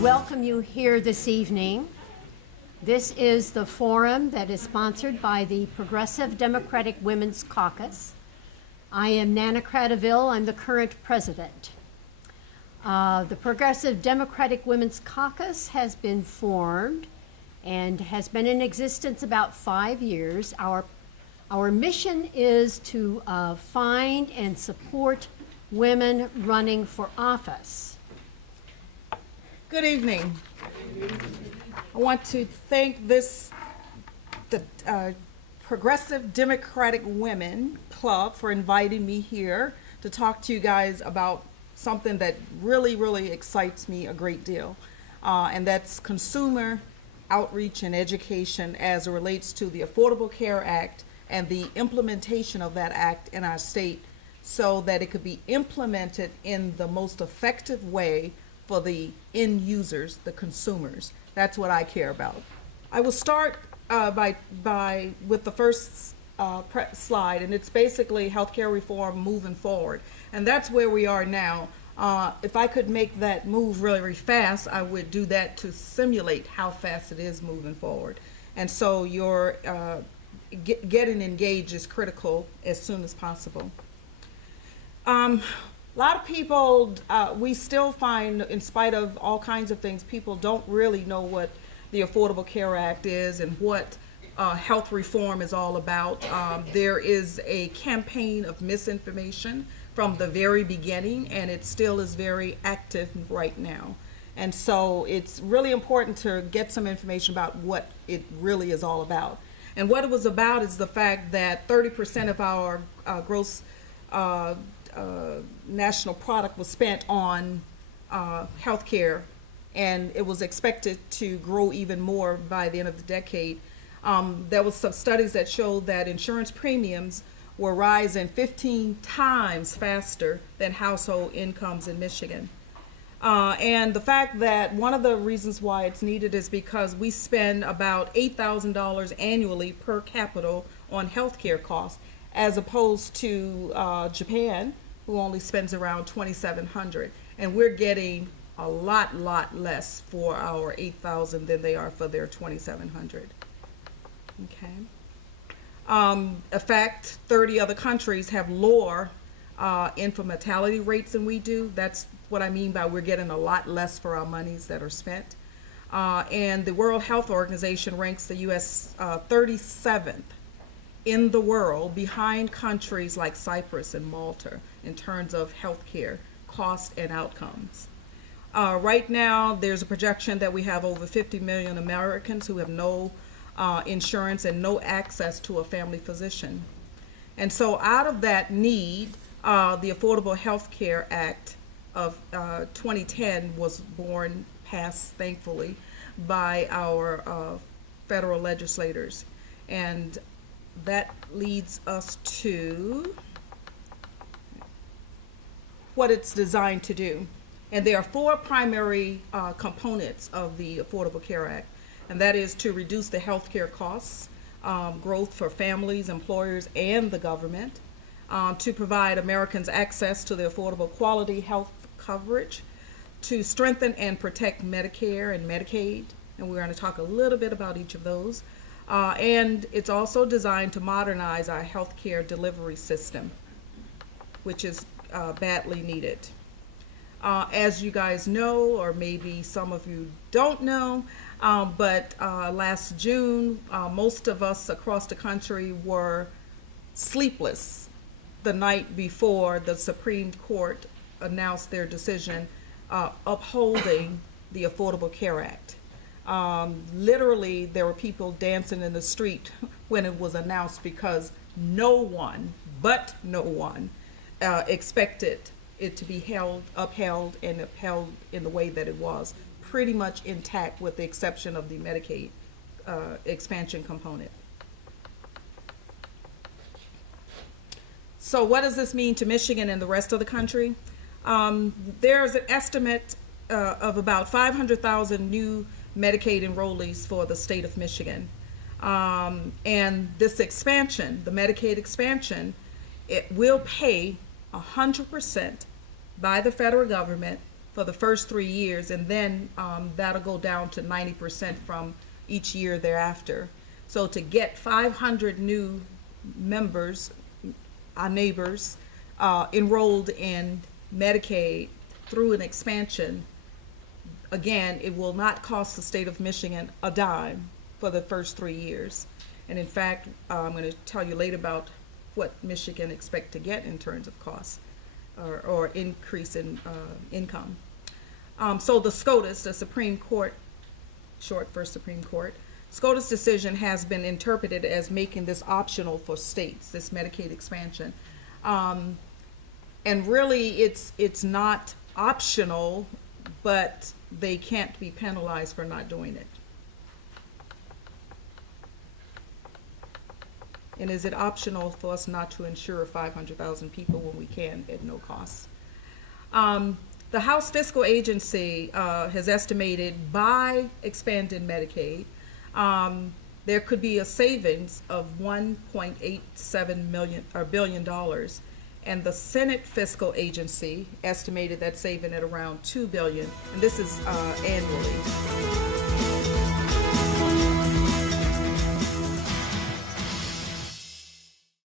Welcome you here this evening. This is the forum that is sponsored by the Progressive Democratic Women's Caucus. I am Nana Cradaville. I'm the current president. The Progressive Democratic Women's Caucus has been formed and has been in existence about 5 years. Our mission is to find and support women running for office. Good evening. I want to thank the Progressive Democratic Women Club for inviting me here to talk to you guys about something that really excites me a great deal, and that's consumer outreach and education as it relates to the Affordable Care Act and the implementation of that act in our state so that it could be implemented in the most effective way for the end users, the consumers. That's what I care about. I will start with the first slide, and it's basically healthcare reform moving forward, and that's where we are now. If I could make that move really fast, I would do that to simulate how fast it is moving forward. And so your getting engaged is critical as soon as possible. A lot of people, we still find, in spite of all kinds of things, people don't really know what the Affordable Care Act is and what health reform is all about. There is a campaign of misinformation from the very beginning, and it still is very active right now. And so it's really important to get some information about what it really is all about. And what it was about is the fact that 30% of our gross national product was spent on healthcare, and it was expected to grow even more by the end of the decade. There was some studies that showed that insurance premiums were rising 15 times faster than household incomes in Michigan. And the fact that one of the reasons why it's needed is because we spend about $8,000 annually per capita on healthcare costs, as opposed to Japan, who only spends around $2,700, and we're getting a lot less for our $8,000 than they are for their $2,700. Okay. In fact, 30 other countries have lower infant mortality rates than we do. That's what I mean by we're getting a lot less for our monies that are spent. And the World Health Organization ranks the U.S. 37th in the world, behind countries like Cyprus and Malta in terms of healthcare cost and outcomes. Right now, there's a projection that we have over 50 million Americans who have no insurance and no access to a family physician. And so out of that need, the Affordable Health Care Act of 2010 was passed, thankfully, by our federal legislators. And that leads us to what it's designed to do. And there are four primary components of the Affordable Care Act, and that is to reduce the health care costs, growth for families, employers, and the government, to provide Americans access to the affordable quality health coverage, to strengthen and protect Medicare and Medicaid, and we're going to talk a little bit about each of those. And it's also designed to modernize our healthcare delivery system, which is badly needed. As you guys know, or maybe some of you don't know, but last June, most of us across the country were sleepless the night before the Supreme Court announced their decision upholding the Affordable Care Act. Literally, there were people dancing in the street when it was announced because no one expected it to be upheld in the way that it was, pretty much intact with the exception of the Medicaid expansion component. So what does this mean to Michigan and the rest of the country? There's an estimate of about 500,000 new Medicaid enrollees for the state of Michigan. And this expansion, the Medicaid expansion, it will pay 100% by the federal government for the first 3 years, and then that'll go down to 90% from each year thereafter. So to get 500 new members, our neighbors, enrolled in Medicaid through an expansion, again, it will not cost the state of Michigan a dime for the first 3 years. And in fact, I'm going to tell you later about what Michigan expect to get in terms of costs or increase in income. So the SCOTUS, the Supreme Court, short for Supreme Court, SCOTUS decision has been interpreted as making this optional for states, this Medicaid expansion. And really, it's not optional, but they can't be penalized for not doing it. And is it optional for us not to insure 500,000 people when we can at no cost? The House Fiscal Agency has estimated by expanding Medicaid, there could be a savings of $1.87 billion, and the Senate Fiscal Agency estimated that saving at around $2 billion, and this is annually.